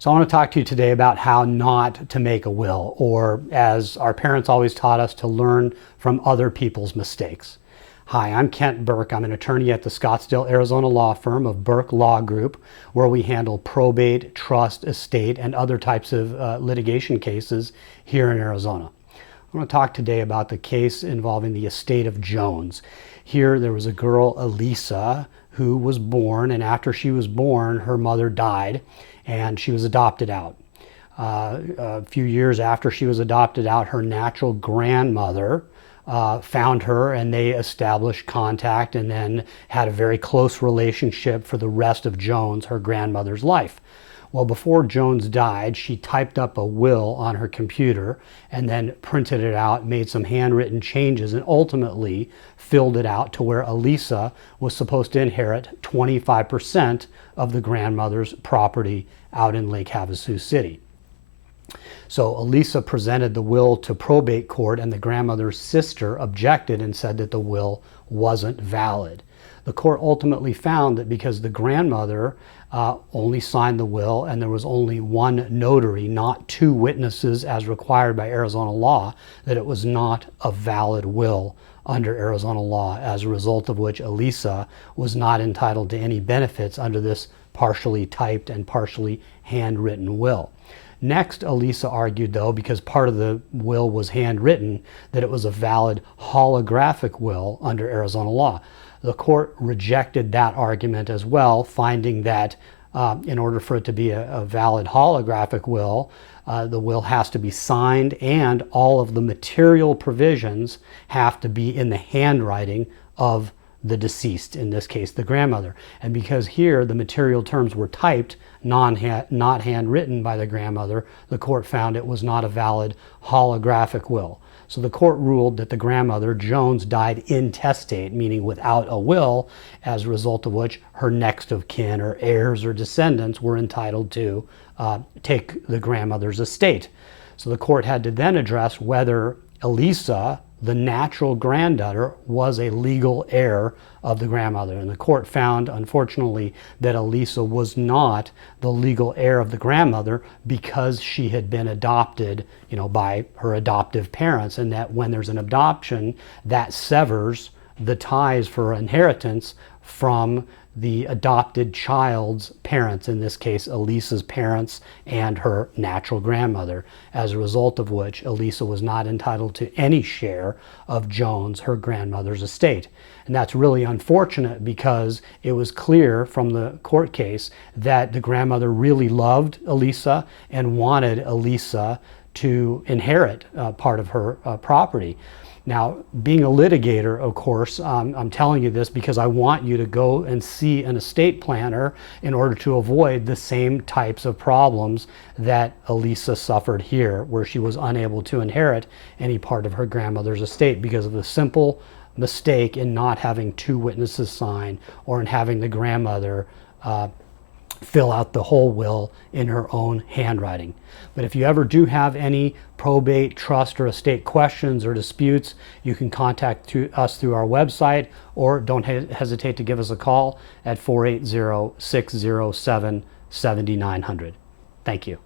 So I want to talk to you today about how not to make a will, or as our parents always taught us, to learn from other people's mistakes. Hi, I'm Kent Berk. I'm an attorney at the Scottsdale, Arizona law firm of Berk Law Group, where we handle probate, trust, estate, and other types of litigation cases here in Arizona. I want to talk today about the case involving the estate of Jones. Here there was a girl, Elisa, who was born, and after she was born, her mother died, and she was adopted out. A few years after she was adopted out, her natural grandmother found her, and they established contact and then had a very close relationship for the rest of Jones, her grandmother's life. Well, before Jones died, she typed up a will on her computer and then printed it out, made some handwritten changes, and ultimately filled it out to where Elisa was supposed to inherit 25% of the grandmother's property out in Lake Havasu City. So Elisa presented the will to probate court, and the grandmother's sister objected and said that the will wasn't valid. The court ultimately found that because the grandmother only signed the will and there was only one notary, not two witnesses as required by Arizona law, that it was not a valid will under Arizona law, as a result of which Elisa was not entitled to any benefits under this partially typed and partially handwritten will. Next, Elisa argued, though, because part of the will was handwritten, that it was a valid holographic will under Arizona law. The court rejected that argument as well, finding that in order for it to be a valid holographic will, the will has to be signed and all of the material provisions have to be in the handwriting of the deceased, in this case the grandmother. And because here the material terms were typed, not handwritten by the grandmother, the court found it was not a valid holographic will. So the court ruled that the grandmother, Jones, died intestate, meaning without a will, as a result of which her next of kin or heirs or descendants were entitled to take the grandmother's estate. So the court had to then address whether Elisa, the natural granddaughter, was a legal heir of the grandmother. And the court found, unfortunately, that Elisa was not the legal heir of the grandmother because she had been adopted, by her adoptive parents, and that when there's an adoption, that severs the ties for inheritance from the adopted child's parents, in this case Elisa's parents and her natural grandmother, as a result of which Elisa was not entitled to any share of Jones, her grandmother's estate. And that's really unfortunate because it was clear from the court case that the grandmother really loved Elisa and wanted Elisa to inherit part of her property. Now, being a litigator, of course, I'm telling you this because I want you to go and see an estate planner in order to avoid the same types of problems that Elisa suffered here, where she was unable to inherit any part of her grandmother's estate because of the simple mistake in not having two witnesses sign or in having the grandmother fill out the whole will in her own handwriting. But if you ever do have any probate, trust, or estate questions or disputes, you can contact us through our website, or don't hesitate to give us a call at 480-607-7900. Thank you.